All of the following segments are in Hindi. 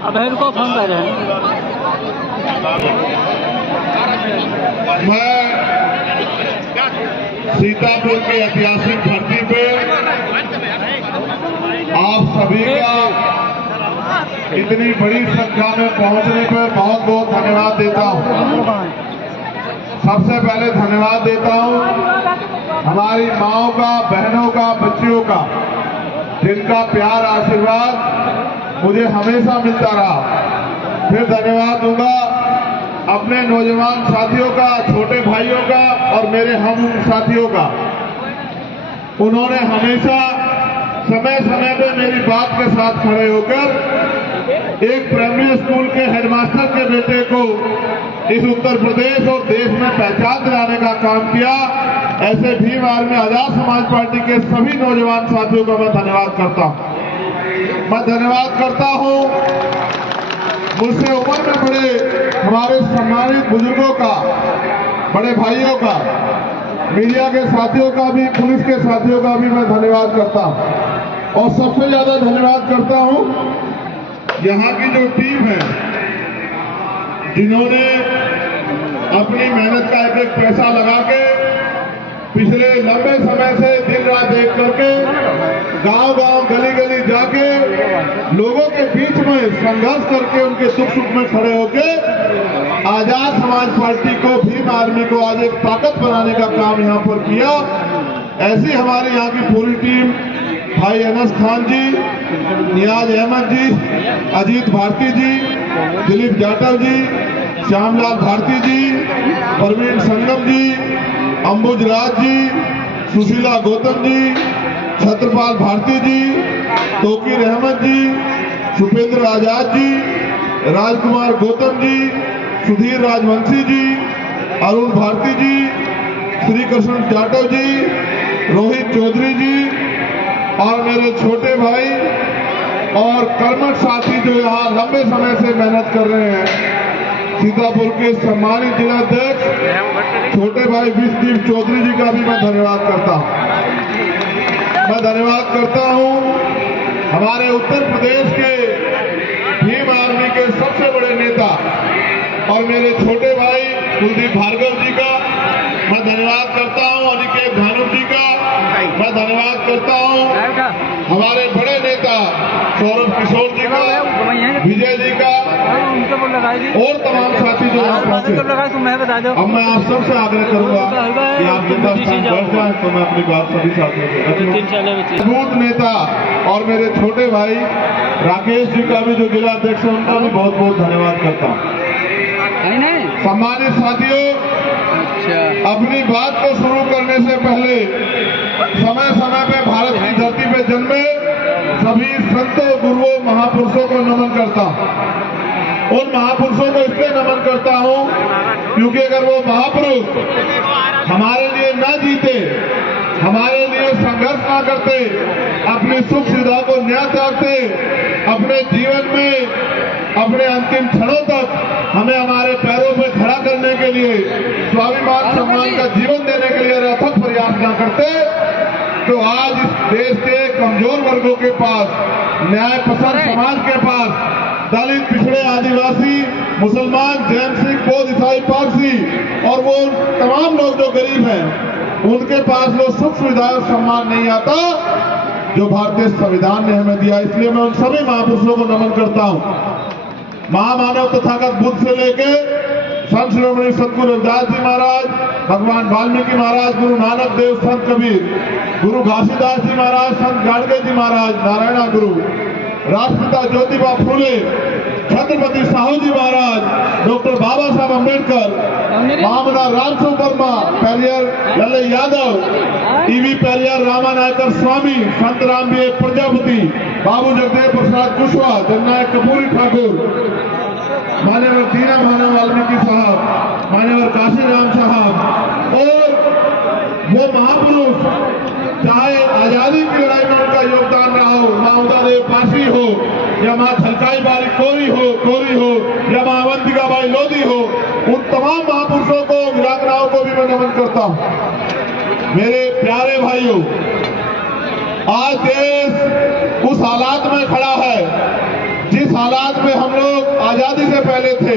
अबेर को फोन कर रहे हैं। मैं सीतापुर की ऐतिहासिक धरती पे आप सभी का इतनी बड़ी संख्या में पहुंचने पर बहुत बहुत धन्यवाद देता हूं। सबसे पहले धन्यवाद देता हूं हमारी माओं का, बहनों का, बच्चियों का, जिनका प्यार आशीर्वाद मुझे हमेशा मिलता रहा। फिर धन्यवाद दूंगा अपने नौजवान साथियों का, छोटे भाइयों का और मेरे हम साथियों का। उन्होंने हमेशा समय समय पे मेरी बात के साथ खड़े होकर एक प्राइमरी स्कूल के हेडमास्टर के बेटे को इस उत्तर प्रदेश और देश में पहचान दिलाने का काम किया। ऐसे भीम आर्मी आजाद समाज पार्टी के सभी नौजवान साथियों का मैं धन्यवाद करता हूं। मैं धन्यवाद करता हूं मुझसे उम्र में बड़े हमारे सम्मानित बुजुर्गों का, बड़े भाइयों का, मीडिया के साथियों का भी, पुलिस के साथियों का भी मैं धन्यवाद करता हूं। और सबसे ज्यादा धन्यवाद करता हूं यहाँ की जो टीम है, जिन्होंने अपनी मेहनत का एक एक पैसा लगा के पिछले लंबे समय से दिन रात देख करके गांव-गांव, गली-गली जाके लोगों के बीच में संघर्ष करके उनके सुख में खड़े होके आजाद समाज पार्टी को, भीम आर्मी को आज एक ताकत बनाने का काम यहां पर किया। ऐसी हमारी यहाँ की पूरी टीम, भाई अनस खान जी, नियाज अहमद जी, अजीत भारती जी, दिलीप जाटव जी, श्यामलाल भारती जी, परवीन संगम जी, अंबुज राज जी, सुशीला गौतम जी, छत्रपाल भारती जी, तोकीर अहमद जी, सुपेंद्र आजाद जी, राजकुमार गौतम जी, सुधीर राजवंशी जी, अरुण भारती जी, श्री कृष्ण जाटव जी, रोहित चौधरी जी और मेरे छोटे भाई और कर्मठ साथी जो यहाँ लंबे समय से मेहनत कर रहे हैं, सीतापुर के सम्मानित जिलाध्यक्ष छोटे भाई विश्वदीप चौधरी जी का भी मैं धन्यवाद करता हूँ। मैं धन्यवाद करता हूँ हमारे उत्तर प्रदेश के भीम आर्मी के सबसे बड़े नेता और मेरे छोटे भाई कुलदीप भार्गव जी का मैं धन्यवाद करता हूँ। अनिकेत धानुक जी का मैं धन्यवाद करता हूँ। हमारे बड़े नेता सौरभ किशोर जी का, विजय जी का और तमाम साथी जो यहाँ पहुंचे। अब मैं आप सबसे आग्रह करूंगा कि आप जितना स्थान बढ़ जाए तो मैं अपनी बात सभी साथियों को मजबूत नेता और मेरे छोटे भाई राकेश जी का भी जो जिला अध्यक्ष है उनका भी बहुत बहुत धन्यवाद करता हूँ। सम्मानित साथियों, अपनी बात को शुरू करने से पहले समय समय पे भारत की धरती पे जन्मे सभी संतों, गुरुओं, महापुरुषों को नमन करता हूँ। उन महापुरुषों को इसलिए नमन करता हूँ क्योंकि अगर वो महापुरुष हमारे लिए न जीते, हमारे लिए संघर्ष ना करते, अपनी सुख सुविधा को न्याय त्यागते, अपने जीवन में अपने अंतिम क्षणों तक हमें हमारे पैरों पे खड़ा करने के लिए, स्वाभिमान सम्मान का जीवन देने के लिए अथक प्रयास न करते, तो आज इस देश के कमजोर वर्गों के पास, न्याय पसंद समाज के पास, दलित, पिछड़े, आदिवासी, मुसलमान, जैन, सिख, बौद्ध, ईसाई, पारसी और वो तमाम लोग जो गरीब हैं, उनके पास वो सुख सुविधा और सम्मान नहीं आता जो भारतीय संविधान ने हमें दिया। इसलिए मैं उन सभी महापुरुषों को नमन करता हूँ। महामानव तथागत बुद्ध से लेके संत शिरोमणि सतगुरु रविदास जी महाराज, भगवान वाल्मीकि महाराज, गुरु नानक देव, संत कबीर, गुरु घासीदास जी महाराज, संत गाडगे जी महाराज, नारायणा गुरु, राष्ट्रपिता ज्योतिबा फूले, छत्रपति साहू जी महाराज, डॉक्टर बाबा साहब अम्बेडकर, महामना रामसु वर्मा, पेरियार लल्ले यादव, ईवी पेरियार रामानायकर स्वामी, संत राम बी प्रजापति, बाबू जगदेव प्रसाद कुशवाहा, जननायक कपूरी ठाकुर, मान्यवर दीना मानव वाल्मीकि साहब, मान्यवर काशीराम साहब और वो महापुरुष, चाहे आजादी की लड़ाई में उनका योगदान रहा हो, माँ उदयदेव पासी हो या माँ छलकाई बारी कोरी हो या माँ अवंतिका बाई लोधी हो, उन तमाम महापुरुषों को, वीरांगनाओं को भी मैं नमन करता हूँ। मेरे प्यारे भाइयों, आज देश उस हालात में खड़ा है जिस हालात में हम लोग आजादी से पहले थे,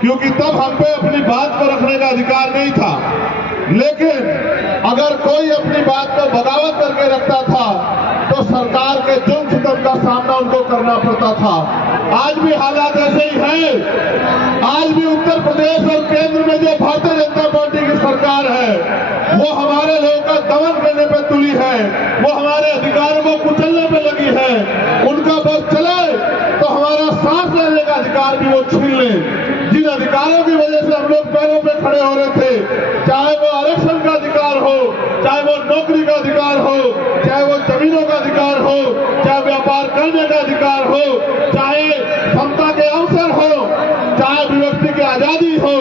क्योंकि तब हम पे अपनी बात को रखने का अधिकार नहीं था। लेकिन अगर कोई अपनी बात को बगावत करके रखता था तो सरकार के जुल्म सितम का सामना उनको करना पड़ता था। आज भी हालात ऐसे ही हैं। आज भी उत्तर प्रदेश और केंद्र में जो भारतीय जनता पार्टी की सरकार है, वो हमारे लोगों का दमन करने पर तुली है, वो हमारे अधिकारों को कुचलने पर लगी है। उनका बस चले तो हमारा सांस लेने का अधिकार भी वो छीन ले। जिन अधिकारों की वजह से हम लोग पैरों पे खड़े हो रहे थे, चाहे वो आरक्षण का अधिकार हो, चाहे वो नौकरी का अधिकार हो, चाहे वो जमीनों का अधिकार हो, चाहे व्यापार करने का अधिकार हो, चाहे क्षमता के अवसर हो, चाहे अभिव्यक्ति की आजादी हो,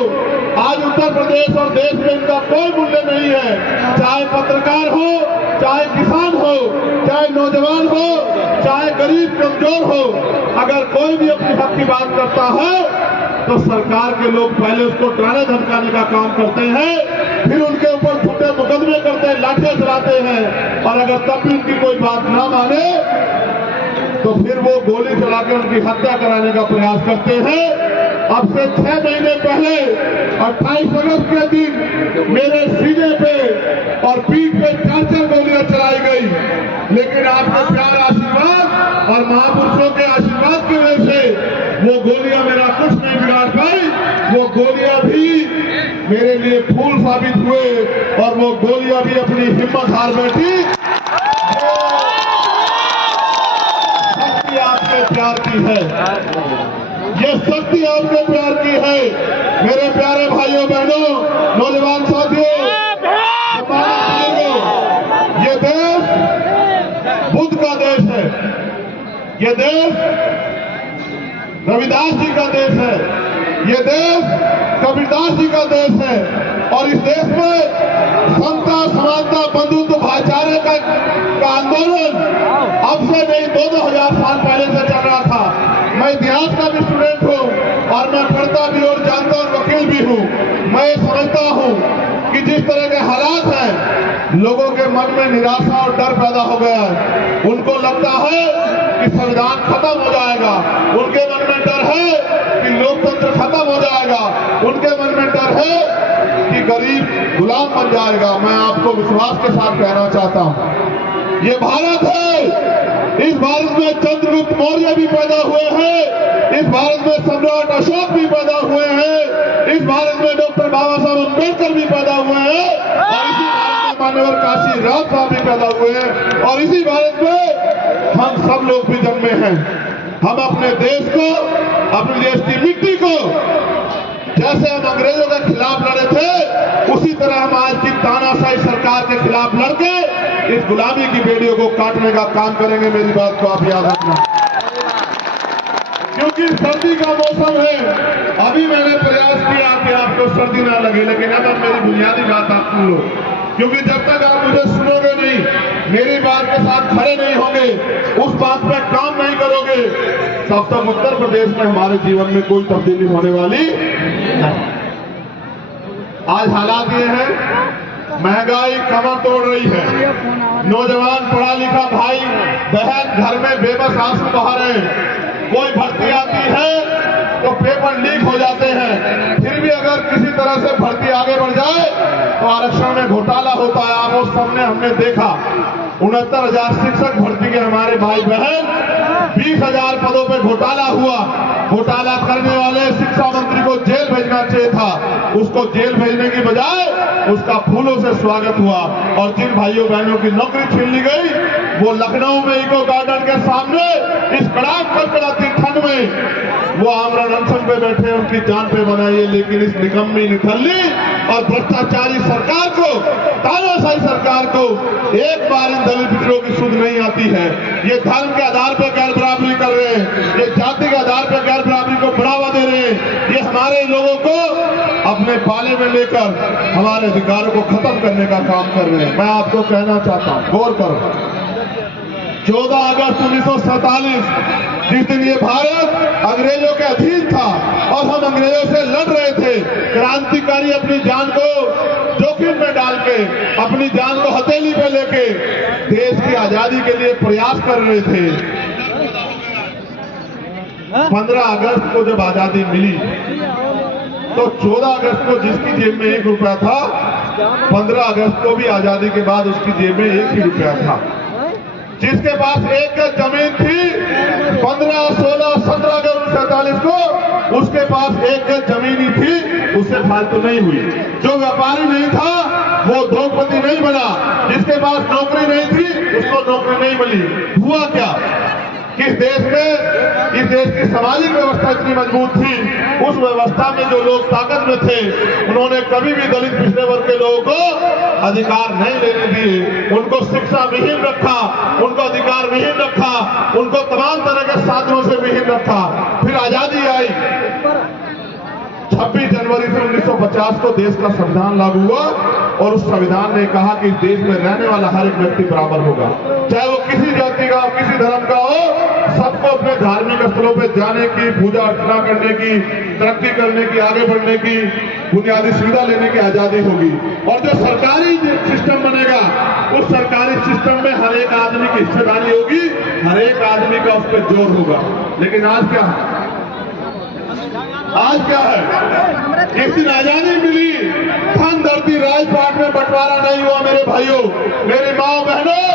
आज उत्तर प्रदेश और देश में इनका कोई मूल्य नहीं है। चाहे पत्रकार हो, चाहे किसान हो, चाहे नौजवान हो, चाहे गरीब कमजोर हो, अगर कोई भी अपनी हक की बात करता है तो सरकार के लोग पहले उसको डराने धमकाने का काम करते हैं, फिर उनके ऊपर झूठे मुकदमे करते हैं, लाठियां चलाते हैं, और अगर तब भी उनकी कोई बात ना माने तो फिर वो गोली चला के उनकी हत्या कराने का प्रयास करते हैं। अब से 6 महीने पहले 28 अगस्त के दिन मेरे सीने पे और पीठ पे 4 गोलियां चलाई गई, लेकिन आपके प्यार आशीर्वाद और महापुरुषों के आशीर्वाद की वजह से वो गोलियां मेरा कुछ नहीं बिगाड़ पाई। वो गोलियां भी मेरे लिए फूल साबित हुए और वो गोलियां भी अपनी हिम्मत हार बैठी। शक्ति आपके प्यार की है, ये शक्ति आपके प्यार की है। मेरे प्यारे भाइयों बहनों, नौजवान साथियों, ये देश बुद्ध का देश है, ये देश रविदास जी का देश है, ये देश कबीरदास जी का देश है, और इस देश में समता, समानता, बंधुत्व, भाईचारे का आंदोलन अब से नहीं 2-2000 साल पहले से चल रहा था। मैं इतिहास का भी स्टूडेंट हूं और मैं पढ़ता भी और जानता और वकील भी हूं। मैं समझता हूं कि जिस तरह के हालात हैं, लोगों के मन में निराशा और डर पैदा हो गया है। उनको लगता है कि संविधान खत्म हो जाएगा, उनके मन में डर है कि लोकतंत्र खत्म हो जाएगा, उनके मन में डर है कि गरीब गुलाम बन जाएगा। मैं आपको विश्वास के साथ कहना चाहता हूं, ये भारत है, इस भारत में चंद्रगुप्त मौर्य भी पैदा हुए हैं, इस भारत में सम्राट अशोक भी पैदा हुए हैं, इस भारत में डॉक्टर बाबा साहब अम्बेडकर भी पैदा हुए हैं, और इसी भारत में माननीय काशी राम साहब भी पैदा हुए हैं, और इसी भारत में हम सब लोग भी जन्मे हैं। हम अपने देश को, अपने देश की मिट्टी को, जैसे हम अंग्रेजों के खिलाफ लड़े थे, उसी तरह हम आज की तानाशाही सरकार के खिलाफ लड़के इस गुलामी की बेड़ियों को काटने का काम करेंगे। मेरी बात को आप याद रखना, क्योंकि सर्दी का मौसम है। अभी मैंने प्रयास किया कि आपको सर्दी ना लगे, लेकिन अब मेरी बुनियादी बात आप सुन लो, क्योंकि जब तक आप मुझे सुनोगे नहीं, मेरी बात के साथ खड़े नहीं होंगे, उस बात पे काम नहीं करोगे, तब तक उत्तर प्रदेश में हमारे जीवन में कोई तब्दीली होने वाली नहीं। आज हालात ये हैं, महंगाई कमर तोड़ रही है, नौजवान पढ़ा लिखा भाई बहन घर में बेबस आंसू बहा रहे हैं। कोई भर्ती आती है तो पेपर लीक हो जाते हैं, फिर भी अगर किसी तरह से भर्ती आगे बढ़ जाए तो आरक्षण में घोटाला होता है। आप उस सामने हमने देखा 69,000 शिक्षक भर्ती के हमारे भाई बहन, 20,000 पदों पे घोटाला हुआ। घोटाला करने वाले शिक्षा मंत्री को जेल भेजना चाहिए था, उसको जेल भेजने की बजाय उसका फूलों से स्वागत हुआ। और जिन भाइयों बहनों की नौकरी छीन ली गई, वो लखनऊ में इको गार्डन के सामने इस कड़ाकती ठंड में वो आमरण अनशन पे बैठे, उनकी जान पे बनाइए। लेकिन इस निकम्मी, निठल्ली और भ्रष्टाचारी सरकार को, तानाशाही सरकार को एक बार इन दलित पिछड़ों की सुध नहीं आती है। ये धर्म के आधार पर गैर बराबरी कर रहे हैं, ये जाति के आधार पर गैर बराबरी को बढ़ावा दे रहे हैं, ये हमारे लोगों को अपने पाले में लेकर हमारे अधिकारों को खत्म करने का काम कर रहे हैं। मैं आपको कहना चाहता हूं, गौर करो, 14 अगस्त 1947 जिस दिन ये भारत अंग्रेजों के अधीन था और हम अंग्रेजों से लड़ रहे थे, क्रांतिकारी अपनी जान को जोखिम में डाल के, अपनी जान को हथेली पे लेके देश की आजादी के लिए प्रयास कर रहे थे। 15 अगस्त को जब आजादी मिली तो 14 अगस्त को जिसकी जेब में 1 रुपया था, 15 अगस्त को भी आजादी के बाद उसकी जेब में 1 ही रुपया था। जिसके पास 1 गज जमीन थी 15, 16, 17 अगस्त 1947 को, उसके पास 1 गज जमीन ही थी, उससे फालतू नहीं हुई। जो व्यापारी नहीं था वो उद्योगपति नहीं बना, जिसके पास नौकरी नहीं थी उसको नौकरी नहीं मिली। हुआ क्या कि इस देश की सामाजिक व्यवस्था इतनी मजबूत थी, उस व्यवस्था में जो लोग ताकत में थे उन्होंने कभी भी दलित पिछड़े वर्ग के लोगों को अधिकार नहीं लेने दिए। उनको शिक्षा विहीन रखा, उनको अधिकार विहीन रखा, उनको तमाम तरह के साधनों से विहीन रखा। फिर आजादी आई, 26 जनवरी से 1950 को देश का संविधान लागू हुआ और उस संविधान ने कहा कि देश में रहने वाला हर एक व्यक्ति बराबर होगा, चाहे वो किसी जाति का हो, किसी धर्म का हो। सबको अपने धार्मिक स्थलों पे जाने की, पूजा अर्चना करने की, तरक्की करने की, आगे बढ़ने की, बुनियादी सुविधा लेने की आजादी होगी। और जो सरकारी सिस्टम बनेगा उस सरकारी सिस्टम में हर एक आदमी की हिस्सेदारी होगी, हर एक आदमी का उस पर जोर होगा। लेकिन आज क्या है? आज क्या है? इस दिन आजादी मिली, धन धरती राजपाट में बंटवारा नहीं हुआ। मेरे भाइयों, मेरी माओ बहनों,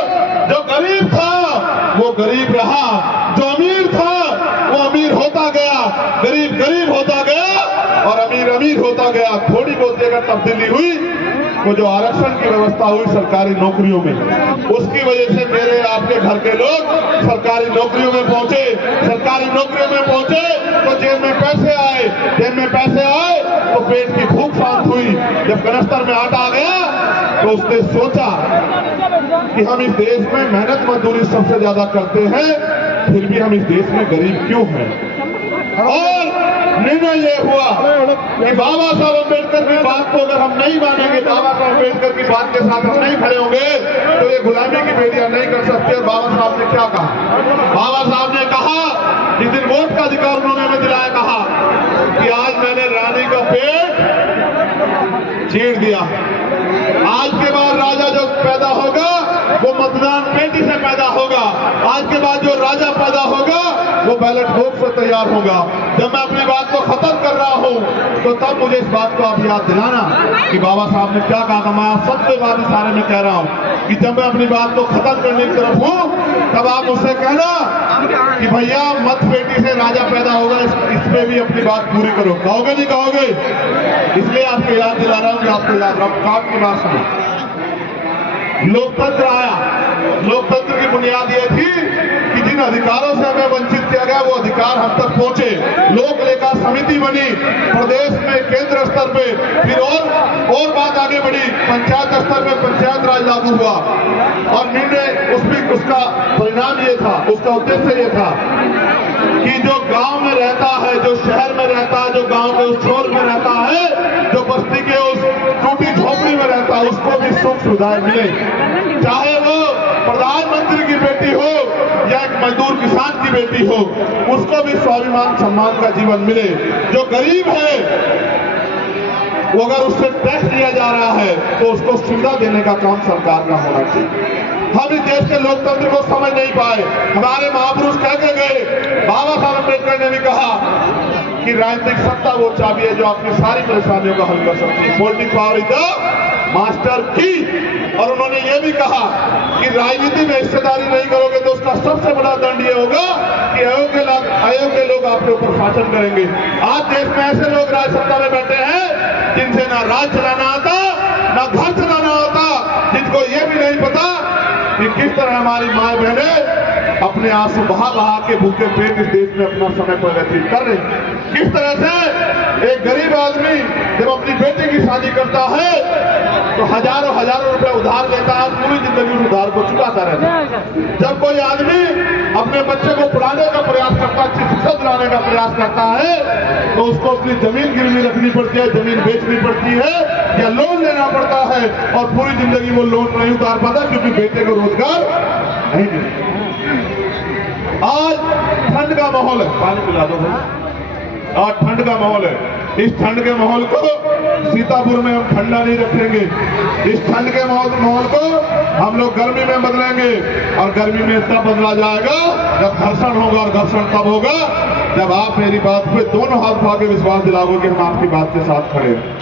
जो गरीब था वो गरीब रहा, जो अमीर था वो अमीर होता गया, गरीब गरीब होता गया और अमीर अमीर होता गया। थोड़ी बहुत जगह तब्दीली हुई, वो जो आरक्षण की व्यवस्था हुई सरकारी नौकरियों में, उसकी वजह से मेरे आपके घर के लोग सरकारी नौकरियों में पहुंचे। सरकारी नौकरियों में पहुंचे तो जेब में पैसे आए, जेब में पैसे आए तो पेट की भूख शांत हुई। जब कनस्तर में आटा आ गया तो उसने सोचा कि हम इस देश में मेहनत मजदूरी सबसे ज्यादा करते हैं, फिर भी हम इस देश में गरीब क्यों हैं। और निर्णय ये हुआ कि बाबा साहब अम्बेडकर की बात को अगर हम नहीं मानेंगे, बाबा साहब अम्बेडकर की बात के साथ हम नहीं खड़े होंगे तो ये गुलामी की बेटियां नहीं कर सकते। और बाबा साहब ने क्या कहा? बाबा साहब ने कहा, जिस दिन वोट का अधिकार उन्होंने हमें दिलाया, कहा कि आज मैंने रानी का पेट चीर दिया, आज के बाद राजा जो पैदा होगा वो मतदान पेटी से पैदा होगा, आज के बाद जो राजा पैदा होगा वो बैलेट बॉक्स से तैयार होगा। जब मैं अपनी बात को खत्म कर रहा हूं तो तब मुझे इस बात को आप याद दिलाना कि बाबा साहब ने क्या कहा। मैं सत्य बात सारे में कह रहा हूं कि जब मैं अपनी बात को खत्म करने की तरफ हूं तब आप मुझसे कहना कि भैया मत पेटी से राजा पैदा होगा, इसमें भी अपनी बात पूरी करो। कहोगे नहीं कहोगे? इसलिए आपको याद दिला रहा हूं कि आपको याद रहा। काम की बात सुनो। लोकतंत्र आया, लोकतंत्र की बुनियाद यह थी कि जिन अधिकारों से हमें वंचित किया गया वो अधिकार हम तक पहुंचे। लोक लेखा समिति बनी प्रदेश में, केंद्र स्तर पे, फिर और बात आगे बढ़ी, पंचायत स्तर पे पंचायत राज लागू हुआ और निर्णय उसका परिणाम ये था, उसका उद्देश्य ये था कि जो गांव में रहता है, जो शहर में रहता है, जो गांव के उस छोर में रहता है, जो बस्ती के उस टूटी झोपड़ी में रहता है, उसको भी सुख सुविधाएं मिले। चाहे वो प्रधानमंत्री की बेटी हो या एक मजदूर किसान की बेटी हो, उसको भी स्वाभिमान सम्मान का जीवन मिले। जो गरीब है वो अगर उससे टैक्स लिया जा रहा है तो उसको सुविधा देने का काम सरकार का होना चाहिए। हम इस देश के लोकतंत्र को समझ नहीं पाए। हमारे महापुरुष कह के गए, बाबा साहब अम्बेडकर ने भी कहा कि राजनीतिक सत्ता वो चाबी है जो आपकी सारी परेशानियों का हल कर सकती है। Political power is the master की। और उन्होंने ये भी कहा कि राजनीति में हिस्सेदारी नहीं करोगे तो उसका सबसे बड़ा दंड ये होगा कि आयोग के लोग आपके ऊपर शासन करेंगे। आज देश में ऐसे लोग राज सत्ता में बैठे हैं जिनसे ना राज चलाना आता, ना घर चलाना आता, जिनको ये भी नहीं पता कि किस तरह हमारी माए बहनें अपने आंसू बहा बहा के भूखे पेट इस देश में अपना समय पर व्यतीत कर रहे। किस तरह से एक गरीब आदमी जब अपनी बेटी की शादी करता है तो हजारों रुपए उधार लेता है, पूरी जिंदगी उस उधार को चुकाता रहता है। जब कोई आदमी अपने बच्चे को पढ़ाने का प्रयास करता है, अच्छी शिक्षा दिलाने का प्रयास करता है तो उसको अपनी जमीन गिरवी रखनी पड़ती है, जमीन बेचनी पड़ती है या लोन लेना पड़ता है और पूरी जिंदगी वो लोन नहीं उतार पाता क्योंकि बेटे को रोजगार नहीं मिलता। आज ठंड का माहौल है, पानी पिला दो भाई। आज ठंड का माहौल है, इस ठंड के माहौल को सीतापुर में हम ठंडा नहीं रखेंगे। इस ठंड के माहौल को हम लोग गर्मी में बदलेंगे और गर्मी में तब बदला जाएगा जब घर्षण होगा। और घर्षण तब होगा जब आप मेरी बात पे दोनों हाथ उठा के विश्वास दिलाओगे कि हम आपकी बात के साथ खड़े हैं।